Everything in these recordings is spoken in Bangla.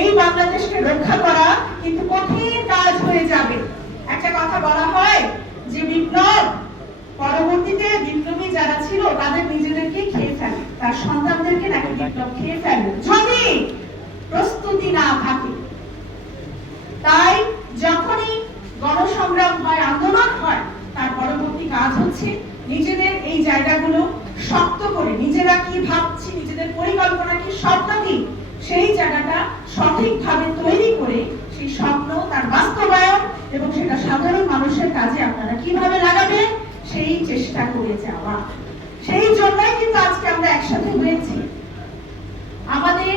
এই বাংলাদেশকে রক্ষা করা কিন্তু কঠিন কাজ হয়ে যাবে। একটা কথা বলা হয় যে বিপ্লব, পরবর্তীতে বিপ্লবী যারা ছিল, তাদের নিজেদেরকে খেয়ে ফেলে। তার সন্তানদেরকে নাকি বিপ্লব খেয়ে ফেলে। যদি প্রস্তুতি না থাকে, তাই যখনই গণসংগ্রাম হয়, আন্দোলন হয়, তার পরবর্তী কাজ হচ্ছে নিজেদের এই জায়গাগুলো শক্ত করে, নিজেরা কি ভাবছি, নিজেদের পরিকল্পনা কি স্বপ্ন কি, সেই জায়গাটা সঠিকভাবে তৈরি করে সেই স্বপ্ন, তার বাস্তবায়ন এবং সেটা সাধারণ মানুষের কাজে আপনারা কীভাবে লাগাবেন, সেই চেষ্টা করে যাওয়া সেই জন্যই কিন্তু আজকে আমরা একসাথে হয়েছি। আমাদের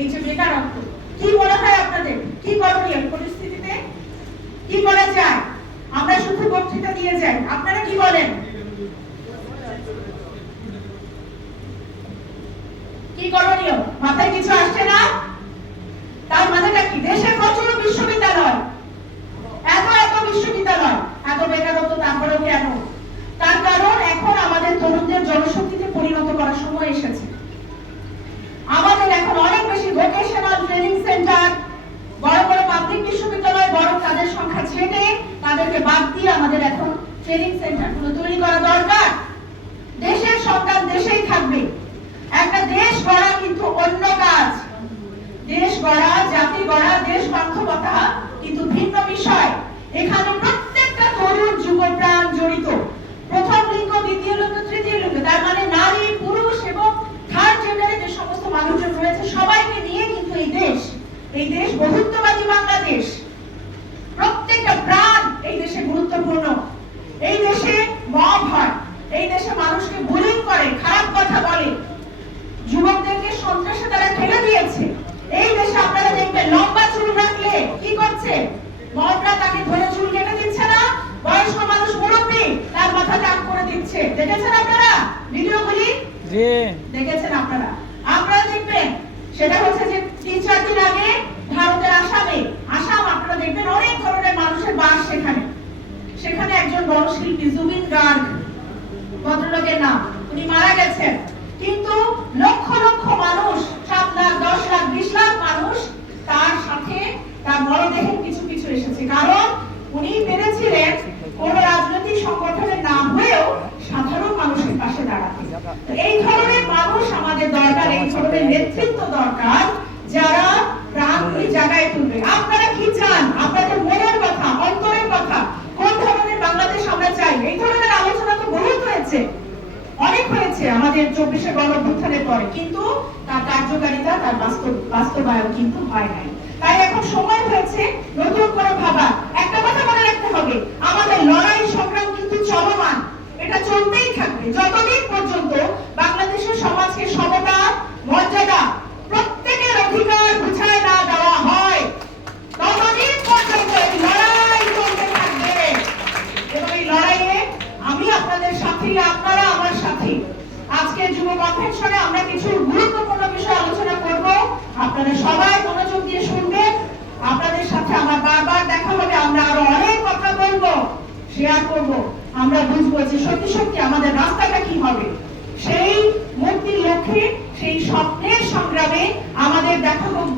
এই যে বেকারত্ব কি মনে হয় আপনাদের? কি করণীয় পরিস্থিতিতে? কি করা যায়? আমরা শুধু বক্তৃতা দিয়ে যাই। আপনারা কি বলেন? কি করণীয়? মাথায় কিছু আসছে না তার মানেটা কি দেশে প্রচুর বিশ্ববিদ্যালয় এত এত বিশ্ববিদ্যালয় এত বেকারত্ব তারপরেও কেন তার কারণ এখন আমাদের তরুণদের জনশক্তিতে পরিণত করার সময় এসেছে আমাদের এখন অনেক বেশি ভোকেশনাল ট্রেনিং সেন্টার বড় বড় পাবলিক বিশ্ববিদ্যালয় বড় তাদের সংখ্যা ছেটে তাদেরকে বাদ দিয়ে আমাদের এখন ট্রেনিং সেন্টারগুলো তৈরি করা দরকার। দেশের সন্তান দেশেই থাকবে। একটা দেশ গড়া কিন্তু অন্য কাজ। দেশ গড়া, জাতি গড়া, দেশ বান্ধবতা কিন্তু ভিন্ন বিষয়। এখানে প্রত্যেকটা তরুণ যুব প্রাণ জড়িত। প্রথম লিঙ্গ, দ্বিতীয় লিঙ্গ, তৃতীয় লিঙ্গ, তার মানে নারী, পুরুষ এবং থার্ড জেন্ডারে যে সমস্ত মানুষজন রয়েছে, সবাইকে নিয়ে কিন্তু এই দেশ এই দেশ বহুত্ববাদী বাংলাদেশ প্রত্যেকটা প্রাণ এই দেশে গুরুত্বপূর্ণ এই দেশে মব হয় এই দেশে মানুষকে বুলিং করে খারাপ কথা বলে যুবকদেরকে সন্ত্রাসে তারা ঠেলে দিয়েছে এই দেশে আপনারা দেখবেন লম্বা চুল রাখলে কি করছে মদরা তাকে ধরে চুল কেটে দিচ্ছে না বয়স্ক মানুষ মুরব্বী তার মাথা টাক করে দিচ্ছে দেখেছেন আপনারা ভিডিওগুলি জি দেখেছেন আপনারা? আপনারা দেখবেন, সেটা হচ্ছে যে তিন চার দিন আগে ভারতের আসামে, আসাম আপনারা দেখবেন অনেক ধরনের মানুষের বাস সেখানে। সেখানে একজন বড় শিল্পী, জুবিন গার্গ, ভদ্রলোকের নাম, উনি মারা গেছেন। কিন্তু লক্ষ লক্ষ মানুষ, সাত লাখ, দশ লাখ, বিশ লাখ মানুষ তার সাথে তার মরদেহের পিছু পিছু এসেছে। কারণ উনি পেরেছিলেন কোন রাজনৈতিক সংগঠনের নাম হয়েও সাধারণ মানুষের পাশে দাঁড়াতে তো এই ধরনের মানুষ আমাদের দরকার এই ধরনের নেতৃত্ব দরকার যারা প্রাণগুলি জায়গায় তুলবে। আপনারা কি চান? আপনাদের মনের কথা অন্তরের কথা কোন ধরনের বাংলাদেশ আমরা চাই? এই ধরনের আলোচনা তো বহুত হয়েছে। অনেক হয়েছে আমাদের চব্বিশে গণ অভ্যুত্থানের পরে। কিন্তু তার কার্যকারিতা তার বাস্তব বাস্তবায়ন কিন্তু হয় নাই। তাই এখন সময় হয়েছে নতুন করে ভাবা। একটা কথা মনে রাখতে হবে আমাদের লড়াই সংগ্রাম কিন্তু চলমান। এটা চলতেই থাকবে। যতদিন পর্যন্ত বাংলাদেশের সমাজকে সমতা মর্যাদা প্রত্যেকের অধিকার বুঝায় না দেওয়া হয়। ততদিন পর্যন্ত এই লড়াই চলতে থাকবে। এবং এই লড়াইয়ে আমি আপনাদের সাথে, আপনারা আমার সাথে। আজকে যুব কনভেনশনে আমরা কিছু গুরুত্বপূর্ণ বিষয় আলোচনা করব। আপনারা সবাই মনোযোগ দিয়ে শুনবেন। আপনাদের সাথে আমার বারবার দেখা হবে, আমরা আরও অনেক কথা বলব শেয়ার করব। আমরা বুঝব যে সত্যি সত্যি আমাদের রাস্তাটা কি হবে। সেই মুক্তির লক্ষ্যে সেই স্বপ্নের সংগ্রামে আমাদের দেখা হোক